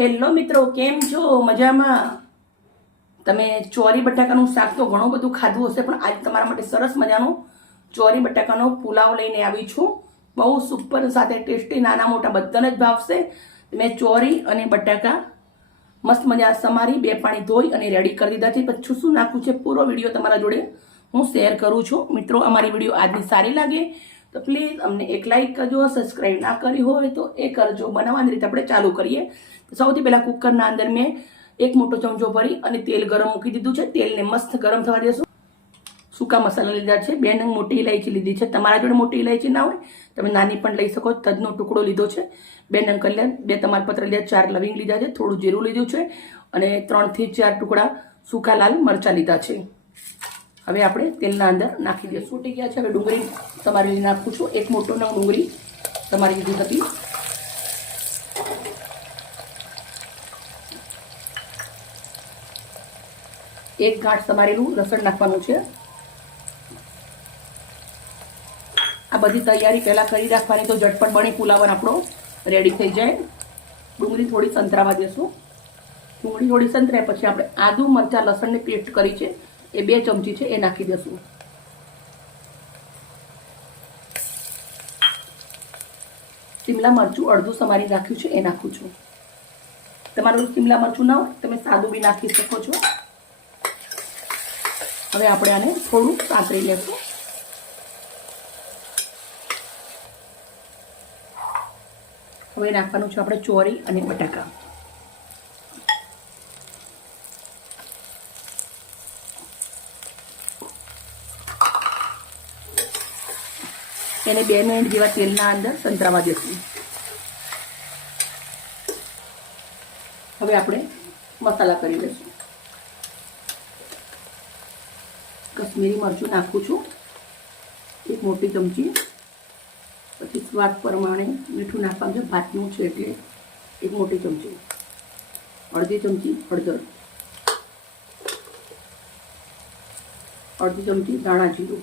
Hello મિત્રો, કેમ છો? મજામાં? તમે ચોરી બટાકાનું શાક તો ઘણું બધું ખાધું હશે, પણ આજ તમારા માટે સરસ મજાનો ચોરી બટાકાનો પુલાવ લઈને આવી છું. બહુ સુપર સાથે ટેસ્ટી, નાના મોટા બધાને જ ભાવશે. મેં ચોરી અને બટાકા મસ્ત મજા સમારી, બે પાણી ધોઈ અને રેડી કરી દીધા છે. પછી શું નાખવું છે? પૂરો વીડિયો તમારા જોડે હું શેર કરું છું. મિત્રો, અમારી વીડિયો આજની સારી લાગે તો પ્લીઝ અમને એક લાઇક કરજો સબસ્ક્રાઈબ ના કરી હોય તો એ કરજો. બનાવવાની રીતે આપણે ચાલુ કરીએ. સૌથી પહેલાં કુકરના અંદર મેં એક મોટો ચમચો ભરી અને તેલ ગરમ મૂકી દીધું છે. તેલને મસ્ત ગરમ થવા દેશું. સૂકા મસાલા લીધા છે. બે નંગ મોટી ઇલાયચી લીધી છે. તમારા જોડે મોટી ઇલાયચી ના હોય, તમે નાની પણ લઈ શકો. તજનો ટુકડો લીધો છે. બે નંગ કલ્યાણ બે તમાલપત્ર લીધા, ચાર લવિંગ લીધા છે. થોડું જીરું લીધું છે અને ત્રણથી ચાર ટુકડા સૂકા લાલ મરચાં લીધા છે. હવે આપણે તેલના અંદર નાખી દઈએ. છૂટી ગયા છે. હવે ડુંગળી તમારી રીતે નાખું છું. એક મોટો નવ ડુંગળી તમારી લીધી હતી એક ગાંઠ તમારેલું લસણ નાખવાનું છે. આ બધી તૈયારી પહેલાં કરી રાખવાની તો ઝટપટ બની પુલાવન આપણો રેડી થઈ જાય. ડુંગળી થોડી સંતરાવા દેશું. ડુંગળી થોડી સંતરાય પછી આપણે આદુ મરચાં લસણની પેસ્ટ કરી છે. એ બે ચમચી છે, એ નાખી દઈશું સિમલા મરચું અડધું સમારી નાખ્યું છે, એ નાખું છું. તમારું સિમલા મરચું ના હોય, તમે સાદું બી નાખી શકો છો. હવે આપણે આને થોડું સાંતળી લેશું. હવે નાખવાનું છે આપણે ચોરી અને બટાકા. એને બે મિનિટ જેવા તેલના અંદર સંતરાવા દેશું હવે આપણે મસાલા કરી લઈશું. કશ્મીરી મરચું નાખું છું. એક મોટી ચમચી. પછી સ્વાદ પ્રમાણે મીઠું નાખવાનું છે. ભાતનું છે એટલે એક મોટી ચમચી. અડધી ચમચી હળદર. અડધી ચમચી દાણા જીરું.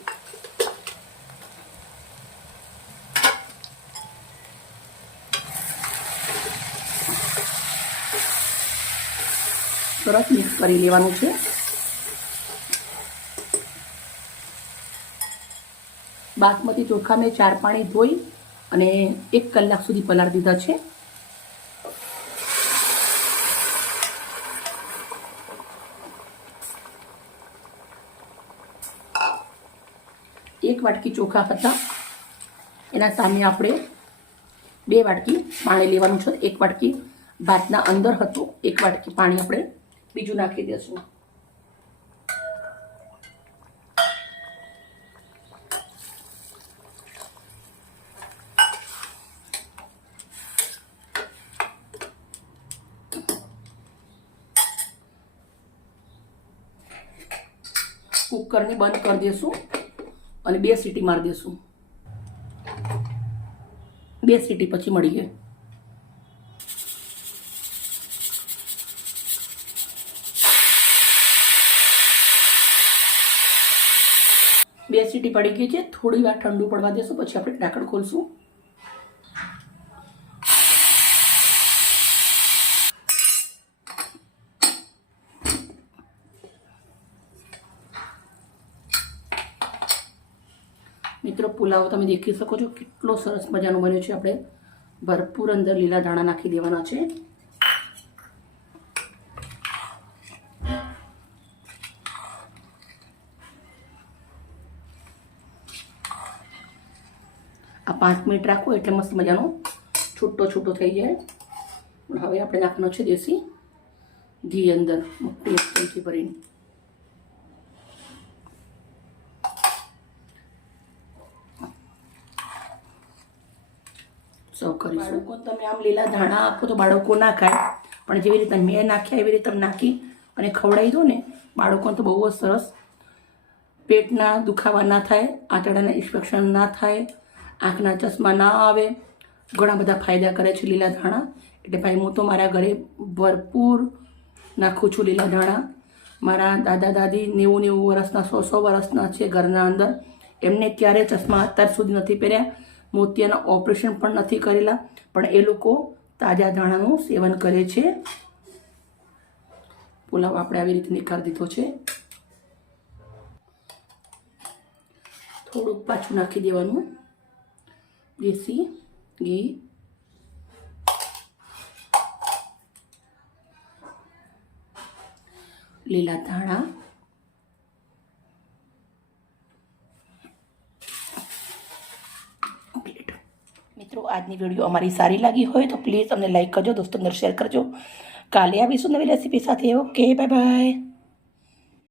સરસ મિક્સ કરી લેવાનું છે. બાસમતી ચોખા મેં ચાર પાણી ધોઈ અને એક કલાક સુધી પલાળ દીધા છે. એક વાટકી ચોખા હતા. એના સામે આપણે બે વાટકી પાણી લેવાનું છે. એક વાટકી ભાતના અંદર હતું, એક વાટકી પાણી આપણે બીજું નાખી દઈશું કુકરને બંધ કરી દઈશું અને બે સીટી મારી દઈશું બે સીટી પછી મળીએ બે સીટી પડી ગઈ છે. થોડી વાર ઠંડુ પડવા દેશું, પછી આપણે ઢાંકણ ખોલશું. મિત્રો, પુલાવ તમે દેખી શકો છો. કેટલો સરસ મજાનો બન્યો છે આપણે. ભરપૂર અંદર લીલા દાણા નાખી દેવાના છે. આ પાંચ મિનિટ રાખો એટલે મસ્ત મજાનો છૂટો છૂટો થઈ જાય. પણ હવે આપણે નાખવાનો છે દેશી ઘી અંદર. મોટી ચમચી ભરીને. સર્વ કરીશું. તમે આમ લીલા ધાણા આપો તો બાળકો ના ખાય. પણ જેવી રીતે મેં નાખ્યા એવી રીતે તમે નાખી અને ખવડાવી દો ને, બાળકોને તો બહુ જ સરસ પેટના દુખાવા ના થાય, આંતરડાના ઇન્ફેક્શન ના થાય. આંખના ચશ્મા ના આવે. ઘણા બધા ફાયદા કરે છે લીલા ધાણા. એટલે ભાઈ, હું તો મારા ઘરે ભરપૂર નાખું છું લીલા ધાણા. મારા દાદા, દાદી નેવું નેવું વર્ષના, સો સો વર્ષના છે ઘરના અંદર. એમને ક્યારે ચશ્મા અત્યાર સુધી નથી પહેર્યા. મોતિયાના ઓપરેશન પણ નથી કરેલા. પણ એ લોકો તાજા ધાણાનું સેવન કરે છે. પુલાવ આપણે આવી રીતે નિખાર દીધો છે. થોડુંક પાછું નાખી દેવાનું. દેશી ઘી. લીલા ધાણા. મિત્રો, આજની વીડિયો અમારી સારી લાગી હોય તો પ્લીઝ અમને લાઈક કરજો, દોસ્તો અંદર શેર કરજો. કાલે આવીશું નવી રેસીપી સાથે. Okay bye bye